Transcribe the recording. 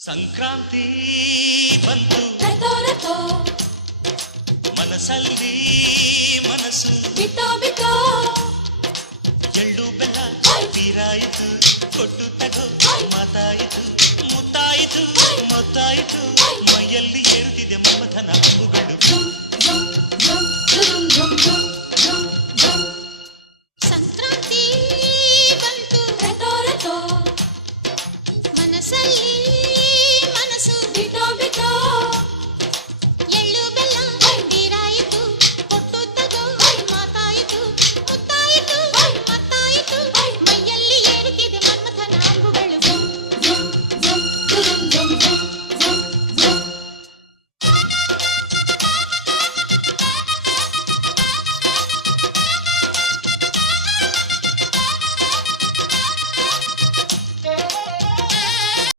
ಸಂಕ್ರಾಂತಿ ಬಂತು ಮನಸ್ಸಲ್ಲಿ ಮನಸ್ಸು ಬಿತ್ತೋ ಬಿತ್ತೋ ಎಳ್ಳು ಬೆಲ್ಲ ತೀರಾಯಿತು ಕೊಟ್ಟು ತಗೋ ಮಾತಾಯಿತು ಮುತ್ತಾಯಿತು ಮೊತ್ತಾಯಿತು ಮೈಯಲ್ಲಿ ಏರುತ್ತಿದೆ ಮಮಥನ ಹಬ್ಬುಗಳು ಸಂಕ್ರಾಂತಿ ಬಂತು ಮನಸ್ಸಲ್ಲಿ ಮನಸ್ಸು ಬಿತ್ತೋ ಬಿತ್ತೋ ಎಳ್ಳು ಬೆಲ್ಲ ತೀರಾಯಿತು ಕೊಟ್ಟು ತಗೋ ಮಾತಾಯಿತು ಮುತ್ತಾಯಿತು ಮತ್ತಾಯಿತು ಮೈಯಲ್ಲಿ ಏರುತ್ತಿದೆ ಮನ್ಮಥನ ಅಂಬುಗಳು